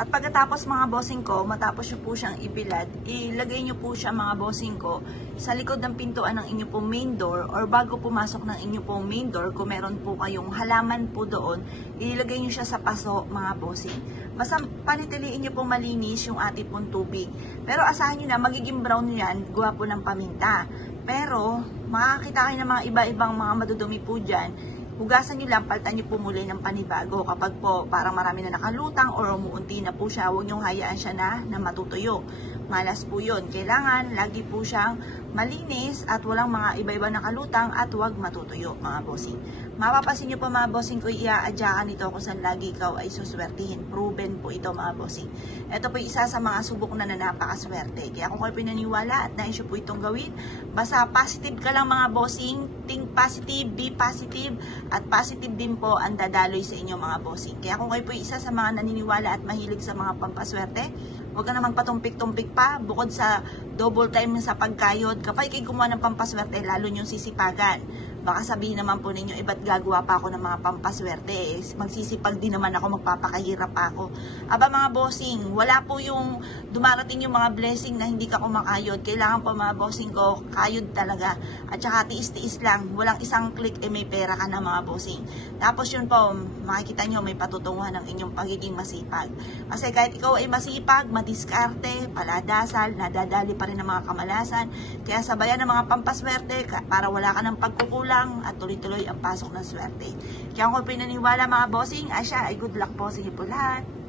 At pagkatapos mga bossing ko, matapos nyo po siyang ibilad, ilagay nyo po siya mga bossing ko sa likod ng pintuan ng inyo pong main door or bago pumasok ng inyo pong main door, kung meron po kayong halaman po doon, ilagay nyo siya sa paso mga bossing. Basta panitiliin nyo pong malinis yung ating pong tubig. Pero asahan nyo na, magiging brown yan, gawa po ng paminta. Pero makakita kayo ng mga iba-ibang mga madudumi po dyan. Hugasan nyo lang, palitan nyo po muli ng panibago. Kapag po parang marami na nakalutang or umuunti na po siya, huwag nyo hayaan siya na matutuyo. Malas po yun. Kailangan lagi po siyang malinis at walang mga iba-iba nakalutang at huwag matutuyo mga bossing. Mapapasin nyo po mga bossing ko, iaadyakan nito kung saan lagi ikaw ay suswertihin. Proven po ito mga bossing. Ito po isa sa mga subok na napakaswerte. Kaya kung kayo pinaniwala at nais nyo po itong gawin, basta positive ka lang mga bossing. Think positive, be positive, at positive din po ang dadaloy sa inyo mga bossing. Kaya kung kayo po isa sa mga naniniwala at mahilig sa mga pampaswerte, huwag ka namang patumpik-tumpik pa. Bukod sa double time sa pagkayod, kapag kayo gumawa ng pampaswerte, lalo nyong sisipagan. Baka sabihin naman po ninyo, iba't gagawa pa ako ng mga pampaswerte. Magsisipag din naman ako, magpapakahirap pa ako. Aba mga bossing, wala po yung dumarating yung mga blessing na hindi ka kumakayod. Kailangan po mga bossing ko, kayod talaga. At saka tiis-tiis lang. Walang isang click, may pera ka na mga bossing. Tapos yun po, makikita nyo, may patutunguhan ng inyong pagiging masipag. Kasi kahit ikaw ay masipag, madiskarte, paladasal, nadadali pa rin ng mga kamalasan. Kaya sabayan ng mga pampaswerte para wala ka ng pagkukulang at tuloy-tuloy ang pasok ng swerte. Kaya kung pinaniwala mga bossing, ay siya ay good luck po sa inyo po lahat.